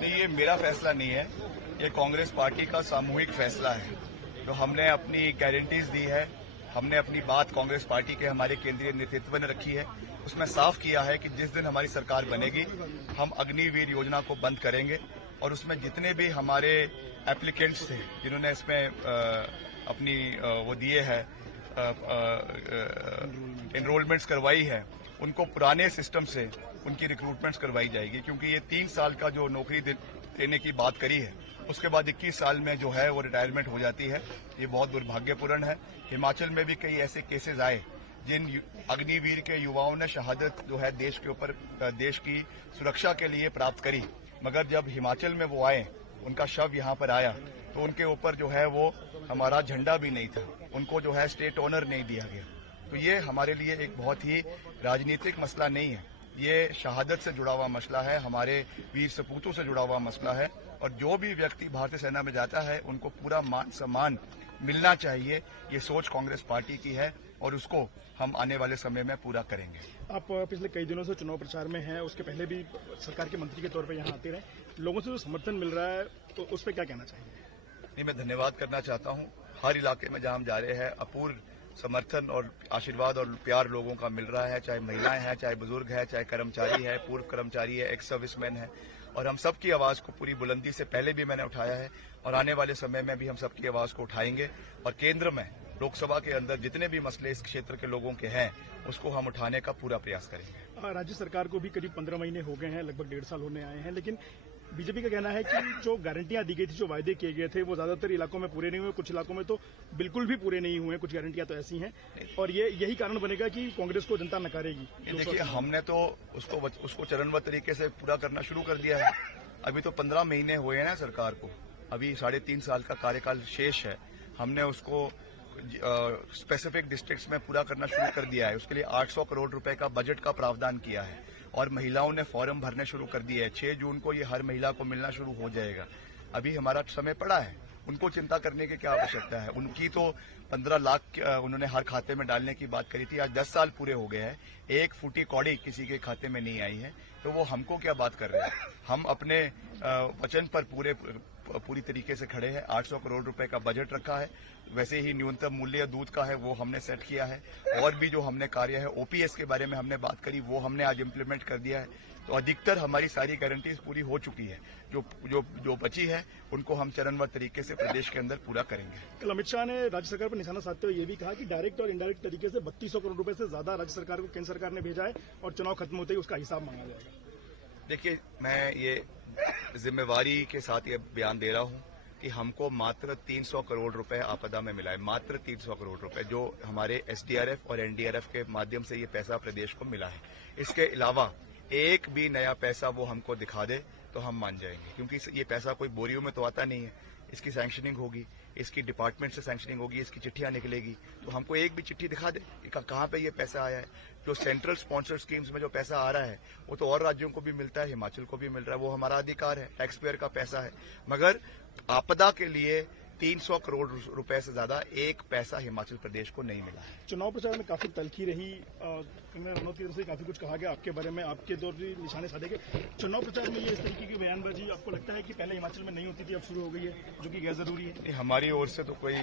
नहीं, ये मेरा फैसला नहीं है, ये कांग्रेस पार्टी का सामूहिक फैसला है। तो हमने अपनी गारंटीज दी है, हमने अपनी बात कांग्रेस पार्टी के हमारे केंद्रीय नेतृत्व ने रखी है। उसमें साफ किया है कि जिस दिन हमारी सरकार बनेगी हम अग्निवीर योजना को बंद करेंगे और उसमें जितने भी हमारे एप्लीकेंट्स थे जिन्होंने इसमें अपनी वो दिए है एनरोलमेंट्स करवाई है, उनको पुराने सिस्टम से उनकी रिक्रूटमेंट्स करवाई जाएगी, क्योंकि ये 3 साल का जो नौकरी देने की बात करी है उसके बाद 21 साल में जो है वो रिटायरमेंट हो जाती है। ये बहुत दुर्भाग्यपूर्ण है। हिमाचल में भी कई ऐसे केसेस आए जिन अग्निवीर के युवाओं ने शहादत जो है देश के ऊपर देश की सुरक्षा के लिए प्राप्त करी, मगर जब हिमाचल में वो आए, उनका शव यहाँ पर आया तो उनके ऊपर जो है वो हमारा झंडा भी नहीं था, उनको जो है स्टेट ऑनर नहीं दिया गया। तो ये हमारे लिए एक बहुत ही राजनीतिक मसला नहीं है, ये शहादत से जुड़ा हुआ मसला है, हमारे वीर सपूतों से जुड़ा हुआ मसला है। और जो भी व्यक्ति भारतीय सेना में जाता है उनको पूरा मान सम्मान मिलना चाहिए। ये सोच कांग्रेस पार्टी की है और उसको हम आने वाले समय में पूरा करेंगे। आप पिछले कई दिनों से चुनाव प्रचार में हैं, उसके पहले भी सरकार के मंत्री के तौर पर यहाँ आते रहे, लोगों से जो समर्थन मिल रहा है तो उस पर क्या कहना चाहिए? नहीं, मैं धन्यवाद करना चाहता हूँ। हर इलाके में जहाँ हम जा रहे हैं अपूर्व समर्थन और आशीर्वाद और प्यार लोगों का मिल रहा है, चाहे महिलाएं हैं, चाहे बुजुर्ग है, चाहे कर्मचारी है, पूर्व कर्मचारी है, एक्स सर्विसमैन है। और हम सबकी आवाज को पूरी बुलंदी से पहले भी मैंने उठाया है और आने वाले समय में भी हम सबकी आवाज को उठाएंगे। और केंद्र में लोकसभा के अंदर जितने भी मसले इस क्षेत्र के लोगों के हैं उसको हम उठाने का पूरा प्रयास करेंगे। राज्य सरकार को भी करीब 15 महीने हो गए हैं, लगभग 1.5 साल होने आए हैं, लेकिन बीजेपी का कहना है कि जो गारंटियां दी गई थी, जो वायदे किए गए थे, वो ज्यादातर इलाकों में पूरे नहीं हुए, कुछ इलाकों में तो बिल्कुल भी पूरे नहीं हुए, कुछ गारंटियां तो ऐसी हैं और यही कारण बनेगा कि कांग्रेस को जनता नकारेगी। देखिए, हमने तो उसको चरणबद्ध तरीके से पूरा करना शुरू कर दिया है। अभी तो 15 महीने हुए हैं ना सरकार को, अभी 3.5 साल का कार्यकाल शेष है। हमने उसको स्पेसिफिक डिस्ट्रिक्ट्स में पूरा करना शुरू कर दिया है। उसके लिए 800 करोड़ रुपए का बजट का प्रावधान किया है और महिलाओं ने फॉर्म भरने शुरू कर दिए हैं। 6 जून को ये हर महिला को मिलना शुरू हो जाएगा। अभी हमारा समय पड़ा है, उनको चिंता करने की क्या आवश्यकता है। उनकी तो 15 लाख उन्होंने हर खाते में डालने की बात करी थी, आज 10 साल पूरे हो गए हैं, एक फूटी कौड़ी किसी के खाते में नहीं आई है, तो वो हमको क्या बात कर रहे हैं। हम अपने वचन पर पूरी तरीके से खड़े हैं। 800 करोड़ रुपए का बजट रखा है, वैसे ही न्यूनतम मूल्य दूध का है वो हमने सेट किया है, और भी जो हमने कार्य है ओपीएस के बारे में हमने बात करी वो हमने आज इम्प्लीमेंट कर दिया है। तो अधिकतर हमारी सारी गारंटीज पूरी हो चुकी है। जो बची है उनको हम चरणबद्ध तरीके से प्रदेश के अंदर पूरा करेंगे। कल अमित शाह ने राज्य सरकार पर निशाना साधते हुए ये भी कहा कि डायरेक्ट और इनडायरेक्ट तरीके से 3200 करोड़ रुपए से ज्यादा राज्य सरकार को केंद्र सरकार ने भेजा है और चुनाव खत्म होते ही उसका हिसाब मांगा जाएगा। देखिए, मैं ये जिम्मेवारी के साथ ये बयान दे रहा हूँ कि हमको मात्र 300 करोड़ रुपए आपदा में मिला है, मात्र 300 करोड़ रुपए, जो हमारे एसडीआरएफ और एनडीआरएफ के माध्यम से ये पैसा प्रदेश को मिला है। इसके अलावा एक भी नया पैसा वो हमको दिखा दे तो हम मान जाएंगे, क्योंकि ये पैसा कोई बोरियों में तो आता नहीं है। इसकी सैंक्शनिंग होगी, इसकी डिपार्टमेंट से सैंक्शनिंग होगी, इसकी चिट्ठियां निकलेगी, तो हमको एक भी चिट्ठी दिखा दे कि कहाँ पे ये पैसा आया है। जो सेंट्रल स्पॉन्सर्ड स्कीम्स में जो पैसा आ रहा है वो तो और राज्यों को भी मिलता है, हिमाचल को भी मिल रहा है, वो हमारा अधिकार है, टैक्स पेयर का पैसा है। मगर आपदा के लिए 300 करोड़ रुपए से ज्यादा एक पैसा हिमाचल प्रदेश को नहीं मिला है। चुनाव प्रचार में काफी तलखी रही, मनोज की तरफ से काफी कुछ कहा गया आपके बारे में, आपके दौर भी निशाने साधे गए। चुनाव प्रचार में ये इस तरीके की बयानबाजी आपको लगता है कि पहले हिमाचल में नहीं होती थी, अब शुरू हो गई है, जो कि गैर जरूरी है? हमारी ओर से तो कोई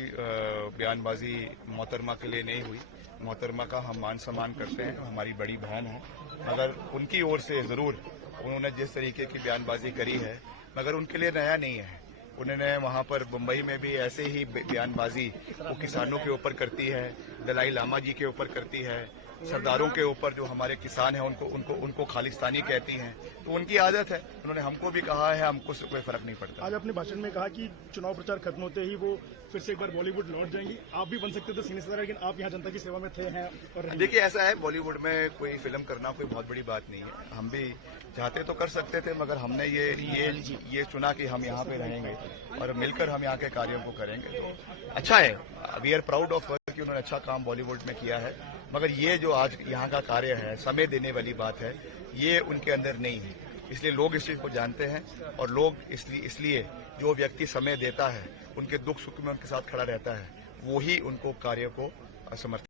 बयानबाजी मोहतरमा के लिए नहीं हुई। मोहतरमा का हम मान सम्मान करते हैं, हमारी बड़ी बहन है, मगर उनकी ओर से जरूर उन्होंने जिस तरीके की बयानबाजी करी है, मगर उनके लिए नया नहीं है। उन्होंने वहां पर मुंबई में भी ऐसे ही बयानबाजी वो किसानों के ऊपर करती है, दलाई लामा जी के ऊपर करती है, सरदारों के ऊपर जो हमारे किसान हैं उनको खालिस्तानी कहती हैं, तो उनकी आदत है। उन्होंने हमको भी कहा है, हमको से कोई फर्क नहीं पड़ता। आज अपने भाषण में कहा कि चुनाव प्रचार खत्म होते ही वो फिर से एक बार बॉलीवुड लौट जाएंगी। आप भी बन सकते थे सीनियर स्टार, लेकिन आप यहाँ जनता की सेवा में थे हैं और देखिए, ऐसा है, बॉलीवुड में कोई फिल्म करना कोई बहुत बड़ी बात नहीं है। हम भी चाहते तो कर सकते थे, मगर हमने ये चुना कि हम यहाँ पे रहेंगे और मिलकर हम यहाँ के कार्यों को करेंगे। तो अच्छा है, we are proud of her कि उन्होंने अच्छा काम बॉलीवुड में किया है, मगर ये जो आज यहाँ का कार्य है, समय देने वाली बात है, ये उनके अंदर नहीं है। इसलिए लोग इस चीज को जानते हैं और लोग इसलिए जो व्यक्ति समय देता है, उनके दुख सुख में उनके साथ खड़ा रहता है, वो ही उनको कार्य को समर्थन